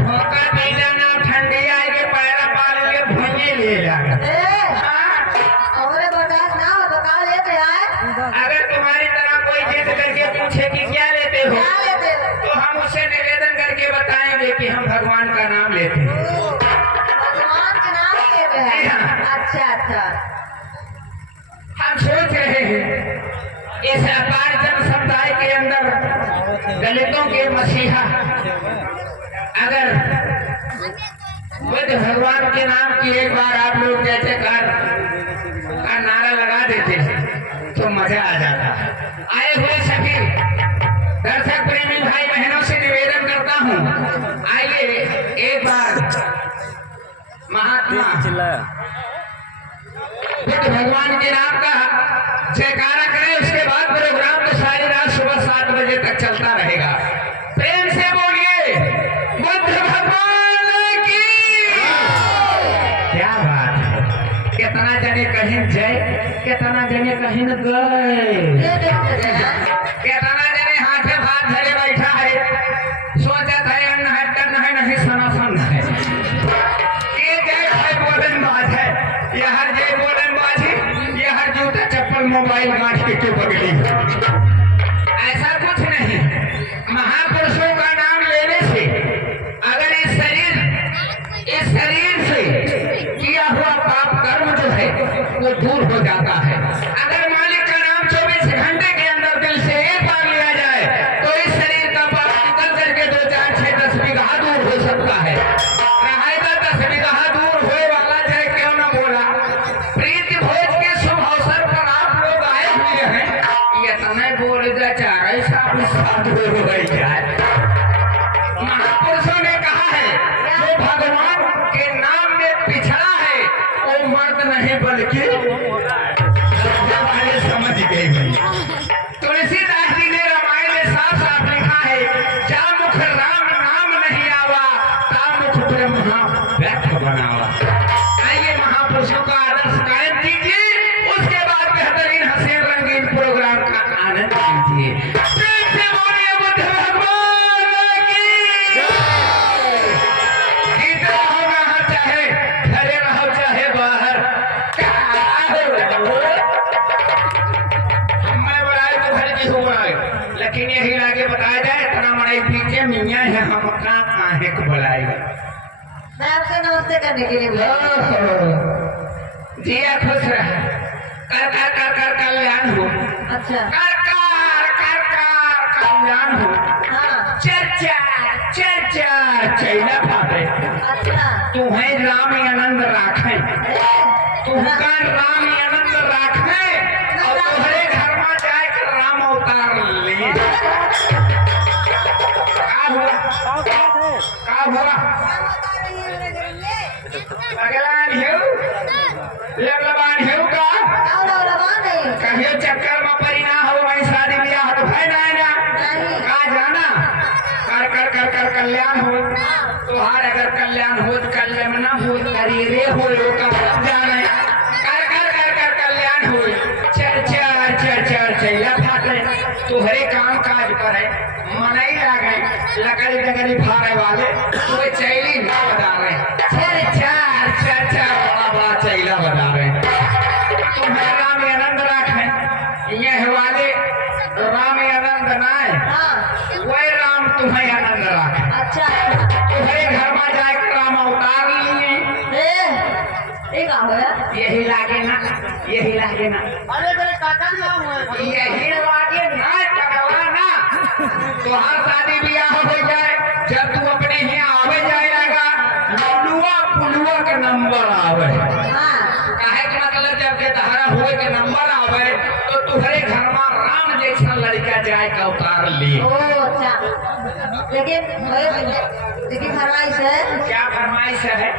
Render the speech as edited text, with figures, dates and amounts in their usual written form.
धोखा दे जाना ठंडी आएगी पैरा पाल के भुंजे ले जाएगा। अगर तुम्हारी तरह कोई जिद करके पूछे कि क्या लेते हो तो हम उसे निवेदन करके बताएंगे कि हम भगवान का नाम लेते हैं। भगवान के नाम लेते हैं। अच्छा अच्छा। हम सोच रहे हैं इस अपार जन समुदाय के अंदर दलितों के मसीहा अगर बुद्ध भगवान के नाम की एक बार आप लोग जैसे कर का नारा लगा देते तो मजा आ जाता। आए हुए सभी दर्शक प्रेमी भाई बहनों से निवेदन करता हूँ, आइए एक बार महात्मा बुद्ध भगवान के नाम का जयकारा करें। उसके बाद प्रोग्राम तो सारी रात सुबह 7 बजे तक चलता रहेगा। प्रेम से बोलिए बुद्ध भगवान की। क्या बात है, कितना जने कहीं जय, कितना जने कहीं गए, कितना जने हाथे हाथ धरे बैठा है, सोचत है अन्न है टन है नहीं सनासन है। ये जय है बोलन बात है, ये हर जय बोलन बात है, ये हर जूता चप्पल मोबाइल गांठ के क्यों पकड़ी। ऐसा कुछ नहीं, महापुरुषों का नाम लेने से अगर इस शरीर से किया हुआ पाप कर्म जो है वो दूर हो जाता है। अगर मालिक का नाम 24 घंटे के अंदर दिल से एक बार लिया जाए तो इस शरीर का पाप निकल करके 2 4 6 10 बीघा दूर हो सकता है। रहायदा 10 बीघा दूर होए वाला जय क्यों न बोला। प्रीति भोज के शुभ अवसर पर आप लोग आए हुए हैं, ये समय बोल दे चार ऐसा दूर हो जाए। महापुरुषों ने कहा है जो भगवान के नाम में पिछड़ा है वो मर्द नहीं बल्कि वाले समझ गए भाई। तुलसीदास जी ने रामायण में साफ साफ लिखा है, जा मुख राम नाम नहीं आवा ता मुख ब्रह्मा व्यर्थ बनावा। आइए महापुरुषों का आदर्श कायम कीजिए, उसके बाद बेहतरीन हसीन रंगीन प्रोग्राम का आनंद लीजिए। प्रेम से बोलिए बुद्ध भगवान की। जीते रहो यहाँ चाहे घरे रहो चाहे बाहर। मैं बुलाए तो घर की हो बुलाए, लेकिन यही आगे बताया जाए इतना बड़े पीछे मियाँ है हम काहे को बुलाएगा। मैं आपसे नमस्ते करने के लिए बुलाया। जिया खुश रहे, कर कर कर कर कल्याण हो, अच्छा कर कर कर कर कल्याण हो। हाँ चर्चा चर्चा चैला भावे अच्छा। तुम्हें राम आनंद राखे, तुमका राम आनंद राखे और तुम्हारे घर में जाकर राम अवतार लिए। का हुआ का हुआ अगलान हेउ लगलबान हेउ का कहियो चक्कर में परी ना हो वही शादी ब्याह तो है ना का जाना। कर कर कर कर कल्याण हो तुहार, अगर कल्याण हो कल्याण ना हो करिए हो का जाने। कर कर कर कर कल्याण हो चर्चा चर्चा चैला फाटे तुहरे काम काज करे मनई लागे लकड़ी डगरी फाड़े वाले तो चैली ना बता रहे। चर्चा चर्चा बड़ा बड़ा चैला बता रहे। तुम्हें राम आनंद राखे ये वाले राम आनंद नाय वही राम तुम्हें आनंद राखे। अच्छा तुम्हारे घर में जाकर राम अवतार लिए यही लागे ना, यही लागे ना, अरे काका नाम है यही लागे ना टकला ना। तो हर शादी ब्याह हो जाए जब तू अपने यहाँ आवे जाएगा लुआ पुलुआ के नंबर आवे। काहे के मतलब जब के तहरा हुए के नंबर आवे तो तुम्हारे घर में राम जैसा लड़का जाए का अवतार ली। अच्छा लेकिन फरमाइश है। क्या फरमाइश है?